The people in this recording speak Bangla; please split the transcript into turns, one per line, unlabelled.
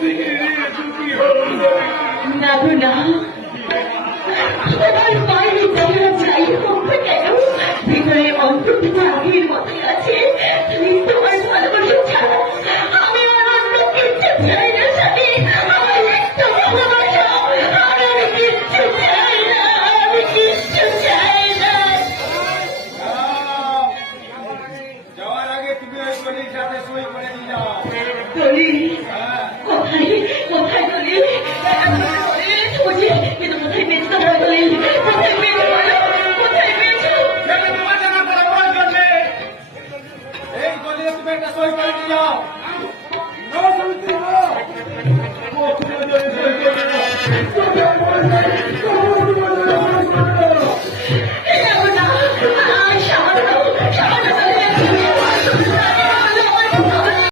থেকে
না।
কলির সাথে সই করে যাও হ্যাঁ
কোথায় কোথায় বলি কিন্তু কোথায় বেঁচে তোমরা বলি কোথায় বলো কোথায়
সেটা তোমার জানা করা প্রয়োজন নেই এই কলিরে তুমি একটা সই করে যাও।